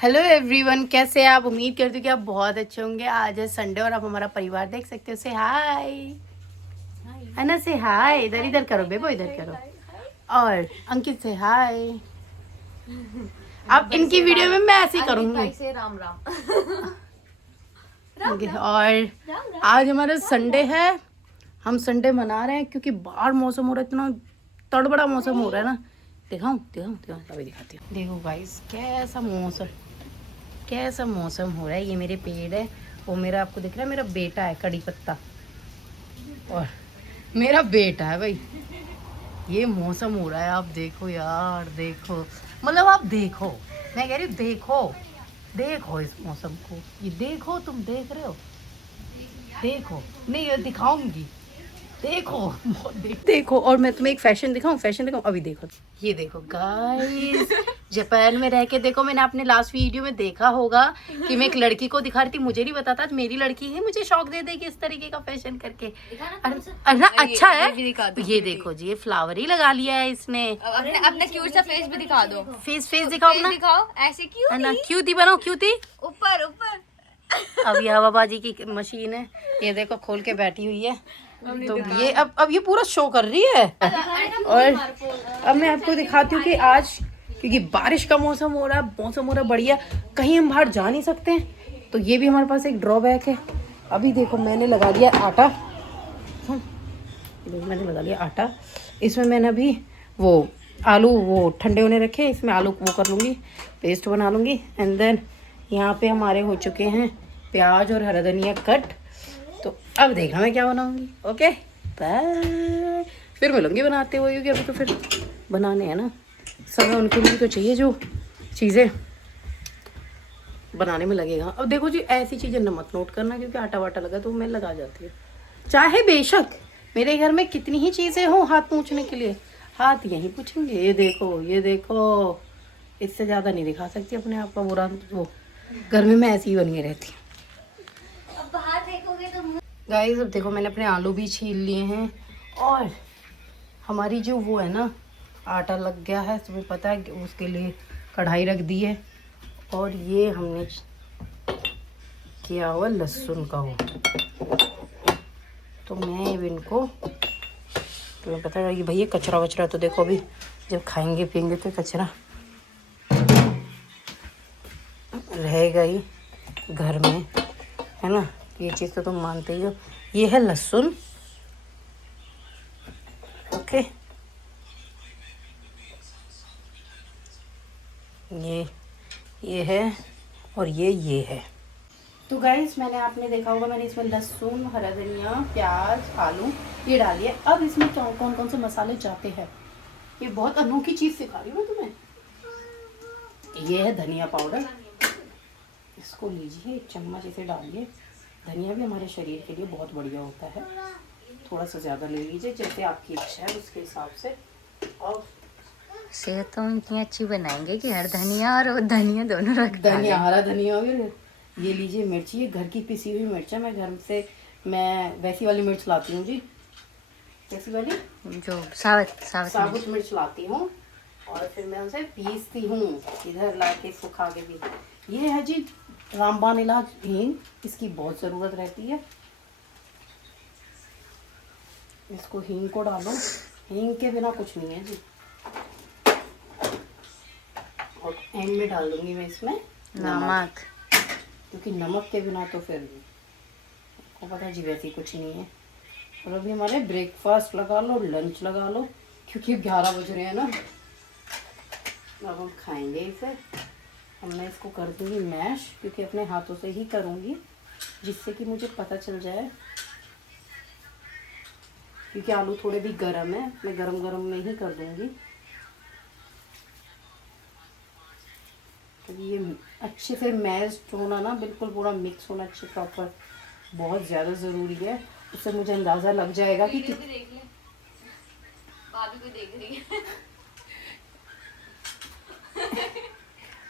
Hello everyone, कैसे हैं आप। उम्मीद करती हूँ कि आप बहुत अच्छे होंगे। आज है संडे और आप हमारा परिवार देख सकते हो। से हाय है ना, से हाय। इधर इधर करो बेबो, इधर करो। और अंकित से हाय। अब इनकी वीडियो में मैं ऐसे ही करूँगी। से राम राम। और आज हमारा संडे है। हम संडे मना रहे हैं क्योंकि बाहर मौसम हो रहा है, इतना तड़बड़ा मौसम हो रहा है ना। दिखाऊं दिखाऊं दिखाऊं, अभी दिखाती हूँ। देखो गाइस, कैसा मौसम हो रहा है। ये मेरे पेड़ है, वो मेरा, आपको दिख रहा है, मेरा बेटा है कड़ी पत्ता। और मेरा बेटा है भाई। ये मौसम हो रहा है, आप देखो यार, देखो, मतलब आप देखो, मैं कह रही हूँ देखो, देखो इस मौसम को। ये देखो, तुम देख रहे हो, देखो, नहीं ये दिखाऊंगी, देखो, बहुत देखो। और मैं तुम्हें एक फैशन दिखाऊं, अभी देखो। ये देखो गाइस, जापान में रह के देखो, मैंने अपने लास्ट वीडियो में देखा होगा कि मैं एक लड़की को दिखा रही थी। मुझे नहीं पता था मेरी लड़की ही मुझे शौक दे देगी इस तरीके का फैशन करके। अरे अच्छा है। ये देखो जी, ये फ्लावर ही लगा लिया है इसने। अपना क्यूट सा फेस भी दिखा दो। फेस दिखाओ अपना, दिखाओ ऐसे क्यूट। क्यूटी बनो, क्यूटी। ऊपर ऊपर। अब ये हवाबाजी की मशीन है, ये देखो खोल के बैठी हुई है। तो ये अब ये पूरा शो कर रही है। और अब मैं आपको दिखाती हूँ कि आज, क्योंकि बारिश का मौसम हो रहा है बढ़िया, कहीं हम बाहर जा नहीं सकते हैं, तो ये भी हमारे पास एक ड्रॉबैक है। अभी देखो, मैंने लगा लिया आटा। मैंने लगा लिया आटा, इसमें मैंने अभी वो आलू वो ठंडे होने रखे, इसमें आलू वो कर लूँगी, पेस्ट बना लूँगी। एंड देन यहाँ पे हमारे हो चुके हैं प्याज और हरा धनिया कट। तो अब देखा मैं क्या बनाऊंगी। ओके बाय, फिर मिलूंगी बनाते हुए, क्योंकि अभी तो फिर बनाने हैं ना। समय उनके लिए तो चाहिए जो चीज़ें बनाने में लगेगा। अब देखो जी, ऐसी चीज़ें न मत नोट करना, क्योंकि आटा वाटा लगा तो मैं लगा जाती है। चाहे बेशक मेरे घर में कितनी ही चीज़ें हों हाथ पूछने के लिए, हाथ यहीं पूछेंगे। ये देखो, ये देखो, इससे ज़्यादा नहीं दिखा सकती अपने आप का बुरा। वो घर में मैं ऐसी ही बनी रहती हूँ। बाहर देखोगे तो गाइस, अब देखो, मैंने अपने आलू भी छील लिए हैं। और हमारी जो वो है ना, आटा लग गया है, तुम्हें पता है, उसके लिए कढ़ाई रख दी है। और ये हमने किया हुआ लहसुन का वो, तो मैं अब इनको, तुम्हें पता है ये भैया कचरा वचरा, तो देखो अभी जब खाएंगे पियेंगे तो कचरा रहेगा ही घर में, है ना। ये चीज़ तो तुम मानते ही हो। ये है लहसुन, ओके। ये है, और ये है। तो गाइस, मैंने, आपने देखा होगा, मैंने इसमें लहसुन, हरा धनिया, प्याज, आलू ये डालिए। अब इसमें क्या, कौन कौन से मसाले जाते हैं, ये बहुत अनोखी चीज़ सिखा रही हूँ मैं तुम्हें। ये है धनिया पाउडर, इसको लीजिए, एक चम्मच इसे डालिए। धनिया भी हमारे शरीर के लिए बहुत बढ़िया होता है, थोड़ा सा ज़्यादा ले लीजिए, जैसे आपकी इच्छा है उसके हिसाब से। और सेहत तो इतनी अच्छी बनाएंगे कि हर धनिया और वो धनिया दोनों रख धनिया, हरा धनिया भी। ये लीजिए मिर्ची, ये घर की पिसी हुई मिर्च है। मैं घर से, मैं वैसी वाली मिर्च लाती हूँ जी, कैसी वाली, जो साबुत मिर्च लाती हूँ, और फिर मैं उसे पीसती हूँ इधर ला के, सुखा के भी। ये है जी रामबाण इलाज हींग, इसकी बहुत ज़रूरत रहती है। इसको, हींग को डालो, हींग के बिना कुछ नहीं है जी। और एंड में डाल दूंगी मैं इसमें नमक, क्योंकि नमक के बिना तो फिर आपको पता जी वैसे कुछ नहीं है। और अभी हमारे ब्रेकफास्ट लगा लो, लंच लगा लो, क्योंकि 11 बज रहे हैं ना। अब हम खाएंगे इसे। अब मैं इसको कर दूंगी मैश, क्योंकि अपने हाथों से ही करूंगी, जिससे कि मुझे पता चल जाए, क्योंकि आलू थोड़े भी गर्म है, मैं गरम गरम में ही कर दूंगी। तो ये अच्छे से मैश होना ना, बिल्कुल पूरा मिक्स होना अच्छे प्रॉपर, बहुत ज़्यादा ज़रूरी है। उससे मुझे अंदाज़ा लग जाएगा कि भाभी को देख रही है।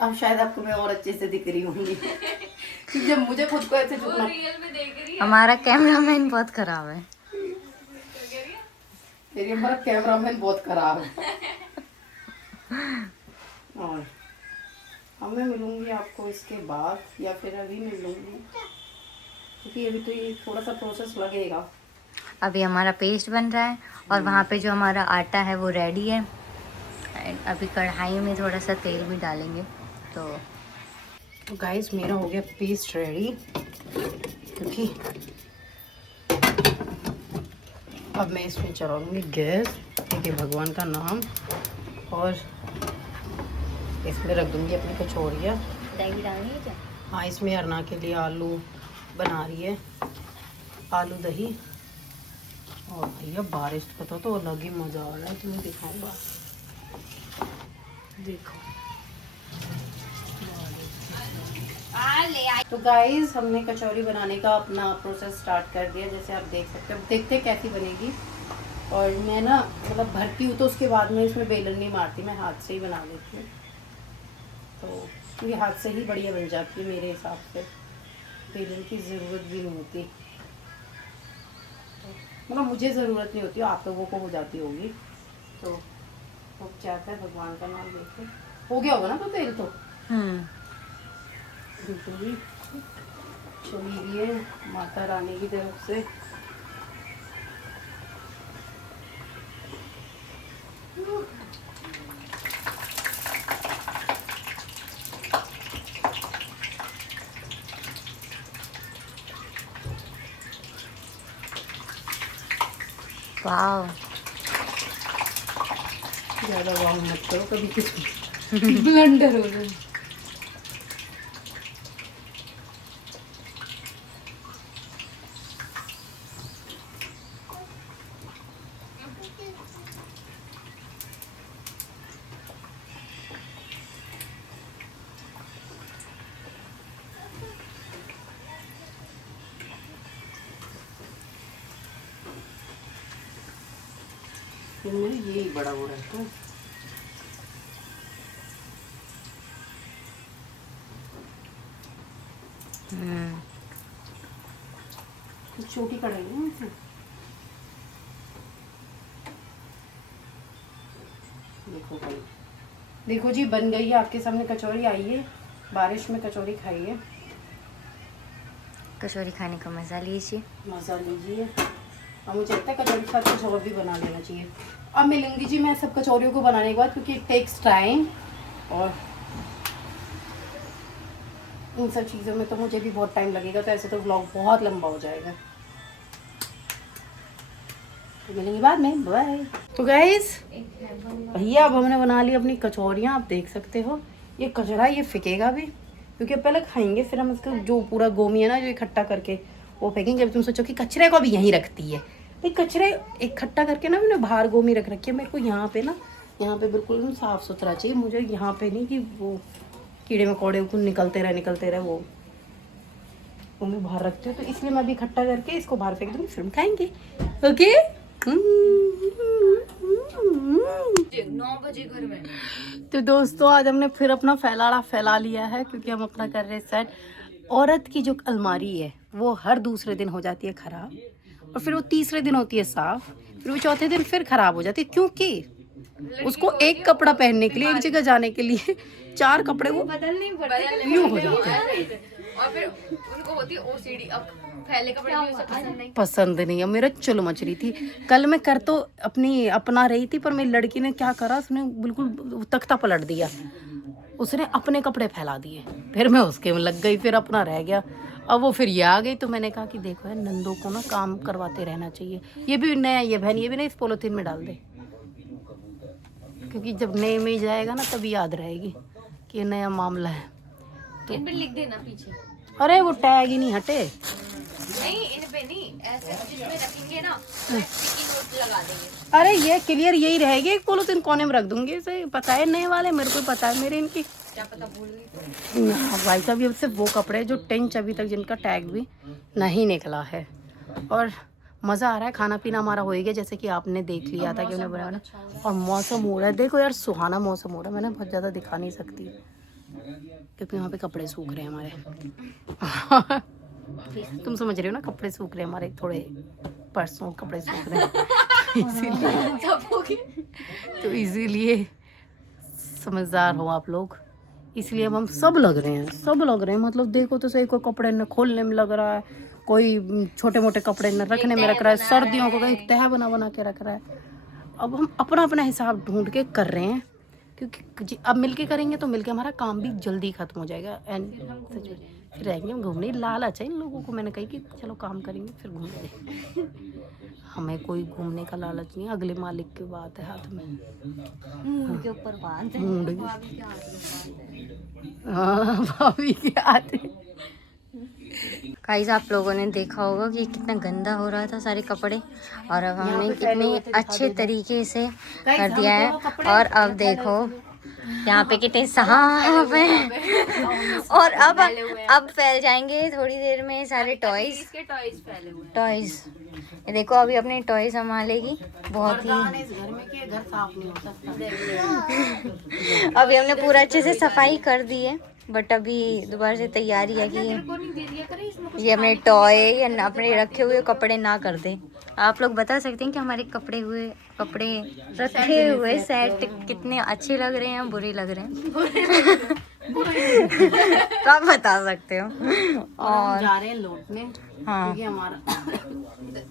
अब शायद आपको मैं और अच्छे से दिख रही होंगी, क्योंकि जब मुझे खुद को ऐसे झुकना, रियल में देख रही है। हमारा कैमरामैन बहुत खराब है। मेरी, हमारा कैमरामैन बहुत खराब है। और अब मैं मिलूँगी आपको इसके बाद या फिर अभी मिल लूँगी, क्योंकि अभी तो ये थोड़ा सा प्रोसेस लगेगा। अभी हमारा पेस्ट बन रहा है और वहाँ पे जो हमारा आटा है वो रेडी है। एंड अभी कढ़ाई में थोड़ा सा तेल भी डालेंगे। तो गाइस मेरा हो गया पेस्ट रेडी, क्योंकि अब मैं इसमें चलाऊंगी गैस, ठीक है, भगवान का नाम, और इसमें रख दूंगी अपनी कचौरियाँ। दही डालनी है क्या? हाँ, इसमें अरना के लिए आलू बना रही है, आलू दही। और भैया बारिश का तो अलग ही मज़ा आ रहा है, तुम्हें दिखाऊंगा, देखो। तो गाइस हमने कचौरी बनाने का अपना प्रोसेस स्टार्ट कर दिया, जैसे आप देख सकते हो। देखते कैसी बनेगी। और मैं ना मतलब भरती हूँ तो उसके बाद में इसमें बेलन नहीं मारती, मैं हाथ से ही बना लेती हूँ, तो क्योंकि हाथ से ही बढ़िया बन जाती है मेरे हिसाब से, बेलन की ज़रूरत भी नहीं होती, मतलब मुझे ज़रूरत नहीं होती, आप लोगों को हो जाती होगी। तो अब चाहता है भगवान का नाम लेके हो गया होगा ना तो तेल तो बिल्कुल भी चली गई है माता रानी की तरफ से। वाह, ज़्यादा वाव मत करो, कभी कुछ ब्लंडर हो जाए। ये बड़ा वो रहता है। कुछ छोटी कढ़ाई है इसे। देखो भाई, देखो जी बन गई है आपके सामने कचौरी। आई है बारिश में कचौरी खाइए, कचौरी खाने का मज़ा लीजिए। मज़ा लीजिए। और मुझे लगता है कचौरी के साथ कुछ और भी बना लेना चाहिए। अब मिलूंगी जी मैं सब कचौरियों को बनाने के बाद, क्योंकि इट टेक्स टाइम, और इन सब चीज़ों में तो मुझे भी बहुत टाइम लगेगा, तो ऐसे तो व्लॉग बहुत लंबा हो जाएगा। तो मिलेंगे बाद में, बाय। तो गाइस भैया अब हमने बना ली अपनी कचौरियाँ, आप देख सकते हो। ये कचौरा ये फेंकेगा भी, क्योंकि पहले खाएंगे फिर हम इसका जो पूरा गोमी है ना जो इकट्ठा करके वो फेंकेंगे। अभी तुम सोचो कि कचरे को भी यहीं रखती है, भाई कचरे इकट्ठा करके ना मैंने बाहर गोमी रख रखी है। मेरे को यहाँ पे ना, यहाँ पे बिल्कुल साफ़ सुथरा चाहिए मुझे, यहाँ पे नहीं कि वो कीड़े मकोड़े को निकलते रहे वो मैं बाहर रखती हूँ। तो इसलिए मैं अभी इकट्ठा करके इसको बाहर फेंक दूँगी, फिर हम खाएंगे। ओके 9 बजे घर में। तो दोस्तों आज हमने फिर अपना फैला लिया है, क्योंकि हम अपना कर रहे सेट। औरत की जो अलमारी है वो हर दूसरे दिन हो जाती है ख़राब, और फिर वो तीसरे दिन होती है साफ़, फिर वो चौथे दिन फिर ख़राब हो जाती है, क्योंकि उसको एक कपड़ा पहनने के लिए, एक जगह जाने के लिए 4 कपड़े वो यूँ हो जाते हैं। और फिर उनको होती है ओसीडी, अब फैले कपड़े भी उसे पसंद नहीं है। मेरा चुल मच रही थी कल, मैं कर तो अपना रही थी, पर मेरी लड़की ने क्या करा, उसने बिल्कुल तख्ता पलट दिया, उसने अपने कपड़े फैला दिए, फिर मैं उसके में लग गई, फिर अपना रह गया। अब वो फिर ये आ गई, तो मैंने कहा कि देखो यार नंदों को ना काम करवाते रहना चाहिए। ये भी नया, ये बहन ये भी ना इस पॉलीथीन में डाल दे, क्योंकि जब नए में जाएगा ना तभी याद रहेगी कि ये नया मामला है। तो इन पे लिख देना पीछे। अरे वो टैग ही नहीं हटे। नहीं इन पे नहीं, ऐसे जिसमें रखेंगे ना स्टिकी नोट लगा देंगे। अरे ये क्लियर यही रहेगी, एक पॉलीथीन कोने में रख दूंगी। इसे पता है नए वाले, मेरे को पता है, मेरे इनकी क्या पता भूल गई। भाई साहब ये सिर्फ वो कपड़े जो 10 अभी तक जिनका टैग भी नहीं निकला है। और मज़ा आ रहा है, खाना पीना हमारा हो गया, जैसे कि आपने देख लिया था कि उन्हें बनाना। और मौसम हो रहा है, देखो यार सुहाना मौसम हो रहा है। मैंने बहुत ज़्यादा दिखा नहीं सकती क्योंकि वहाँ पे कपड़े सूख रहे हैं हमारे। तुम समझ रहे हो ना, कपड़े सूख रहे हैं हमारे, थोड़े परसों कपड़े सूख रहे हैं इसीलिए तो इसीलिए समझदार हो आप लोग। इसलिए अब हम सब लग रहे हैं, मतलब देखो तो सही, कोई कपड़े न खोलने में लग रहा है, कोई छोटे मोटे कपड़े न रखने में रख रहा है, सर्दियों को कहीं तह बना बना के रख रहा है। अब हम अपना अपना हिसाब ढूंढ के कर रहे हैं, क्योंकि अब मिलके करेंगे तो मिलके हमारा काम भी जल्दी खत्म हो जाएगा। एंड फिर रहेंगे हम घूमने। लालच है इन लोगों को, मैंने कही कि चलो काम करेंगे फिर घूमेंगे। हमें कोई घूमने का लालच नहीं, अगले मालिक की बात है हाथ में, मूड के ऊपर बात है। मूड हाँ भाभी के हाथ है। गाइस आप लोगों ने देखा होगा कि कितना गंदा हो रहा था सारे कपड़े, और अब हमने कितने अच्छे तरीके से कर दिया है। और अब देखो यहाँ पे कितने साफ हैं। और अब फैल जाएंगे थोड़ी देर में सारे टॉयज। इसके टॉयज फैले हुए हैं। टॉयज ये देखो, अभी अपने टॉय संभालेगी बहुत ही। घर में के घर साफ नहीं हो सकता। अभी हमने पूरा अच्छे से सफाई कर दी है, बट अभी दोबारा से तैयारी है कि ये अपने टॉय या अपने रखे हुए कपड़े ना कर दे। आप लोग बता सकते हैं कि हमारे कपड़े रखे हुए सेट कितने अच्छे लग रहे हैं, बुरे लग रहे हैं। तो आप बता सकते हो। और जा रहे हैं लौटने, हाँ, क्योंकि हमारा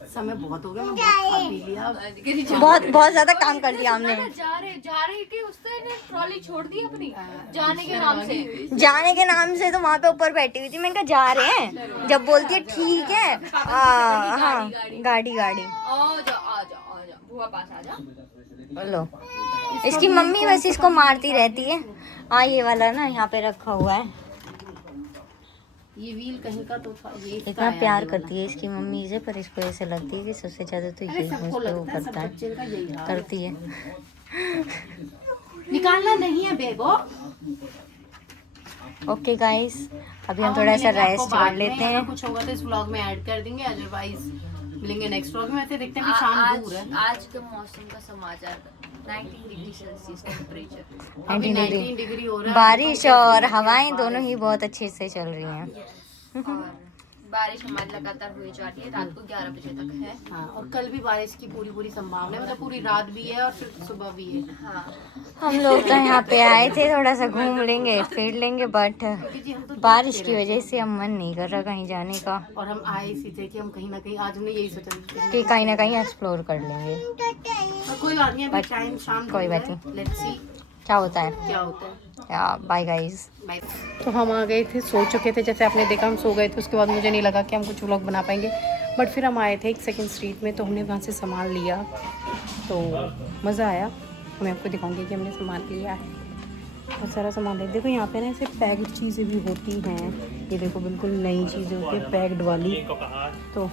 समय बहुत हो गया, मैं बहुत खा पी लिया, बहुत ज्यादा काम कर लिया हमने। जा रहे कि उसने ट्रॉली छोड़ दी अपनी जाने के नाम से। जाने के नाम से तो वहाँ पे ऊपर बैठी हुई थी, मैंने कहा जा रहे हैं। जब बोलती है ठीक है, हाँ गाड़ी आ जा बुआ पास आ जा। बोलो, इसकी मम्मी बस इसको मारती रहती है। हाँ ये वाला ना यहाँ पे रखा हुआ है, ये व्हील कहीं का तो था, ये इतना प्यार करती है इसकी मम्मी से, पर इसको ऐसे लगती है कि सबसे ज्यादा तो यही सबको मुझ पे वो लगता है, सब करता है, बच्चे का यही हाल करती है। निकालना नहीं है बेबो। ओके गाइस, अभी हम थोड़ा सा रेस्ट कर लेते हैं। कुछ होगा तो इस व्लॉग में ऐड कर देंगे, अदरवाइज मिलेंगे नेक्स्ट व्लॉग में। ऐसे देखते हैं कि शाम दूर है। आज के मौसम का समाचार 19 डिग्री सेल्सियस टेम्परेचर। अभी 19 डिग्री हो रहा है। बारिश और हवाएं दोनों ही बहुत अच्छे से चल रही हैं। और बारिश हमारी लगातार हुई जा रही है, रात को 11 बजे तक है। हाँ, और कल भी बारिश की पूरी संभावना है, मतलब पूरी रात भी है और फिर सुबह भी है। हाँ, हम लोग तो यहाँ पे आए थे थोड़ा सा घूम लेंगे फिर लेंगे, बट क्योंकि जी हम तो बारिश की वजह से हम मन नहीं कर रहा कहीं जाने का, और हम आए इसी थे कि हम कहीं ना कहीं, आज हमने यही सोचा कि कहीं ना कहीं एक्सप्लोर कर लेंगे। और कोई बात नहीं, अभी टाइम शाम कोई बात नहीं, लेट्स सी क्या होता है। क्या होता है। Bye guys. तो हम आ गए थे, सो चुके थे, जैसे आपने देखा हम सो गए थे। उसके बाद मुझे नहीं लगा कि हम कुछ व्लॉग बना पाएंगे, बट फिर हम आए थे एक सेकंड स्ट्रीट में, तो हमने वहाँ से सामान लिया, तो मज़ा आया। मैं आपको दिखाऊंगी कि हमने सामान लिया है, बहुत सारा सामान है। देखो यहाँ पे ना ऐसे पैक्ड चीज़ें भी होती हैं, ये देखो बिल्कुल नई चीज़ें होती है पैक्ड वाली। तो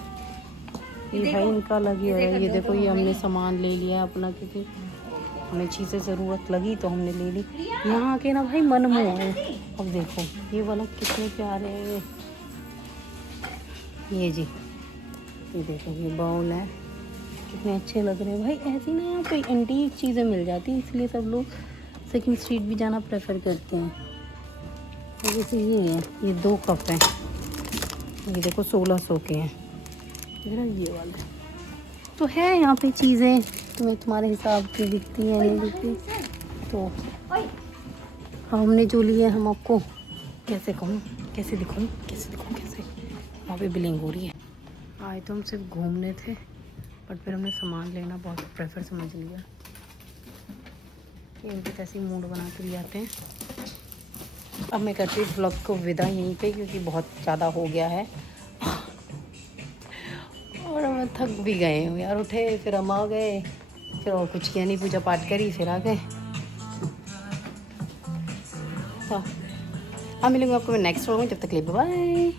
ये भाई इनका लगी हुआ है, ये देखो ये हमने सामान ले लिया है अपना, क्योंकि हमें चीज़ें ज़रूरत लगी तो हमने ले ली। यहाँ के ना भाई मन मोह है। अब देखो ये वाला कितने प्यारे हैं, ये जी, ये देखो ये बाउल है, कितने अच्छे लग रहे हैं भाई। ऐसी ना यहाँ पे एंटीक चीज़ें मिल जाती हैं, इसलिए सब लोग सेकंड स्ट्रीट भी जाना प्रेफर करते हैं। जैसे ये है, ये 2 कप हैं, ये देखो 1600 के हैं, ये वाला तो है। यहाँ पे चीज़ें तुम्हें तुम्हारे हिसाब की दिखती है नहीं दिखती, तो हमने जो लिए हम आपको कैसे कहूँ, कैसे दिखाऊँ, कैसे वहाँ पे बिलिंग हो रही है। आए तो हम सिर्फ घूमने थे, बट फिर हमने सामान लेना बहुत प्रेफर समझ लिया। इनके कैसे मूड बना के ले आते हैं। अब मैं करती हूँ व्लॉग को विदा यहीं पे, क्योंकि बहुत ज़्यादा हो गया है और हम थक भी गए हूँ यार। उठे फिर हम आ गए, फिर और कुछ किया नहीं, पूजा पाठ करी फिर आ गए। तो अब मिलूंगा आपको मैं नेक्स्ट व्लॉग में, जब तक के लिए बाय।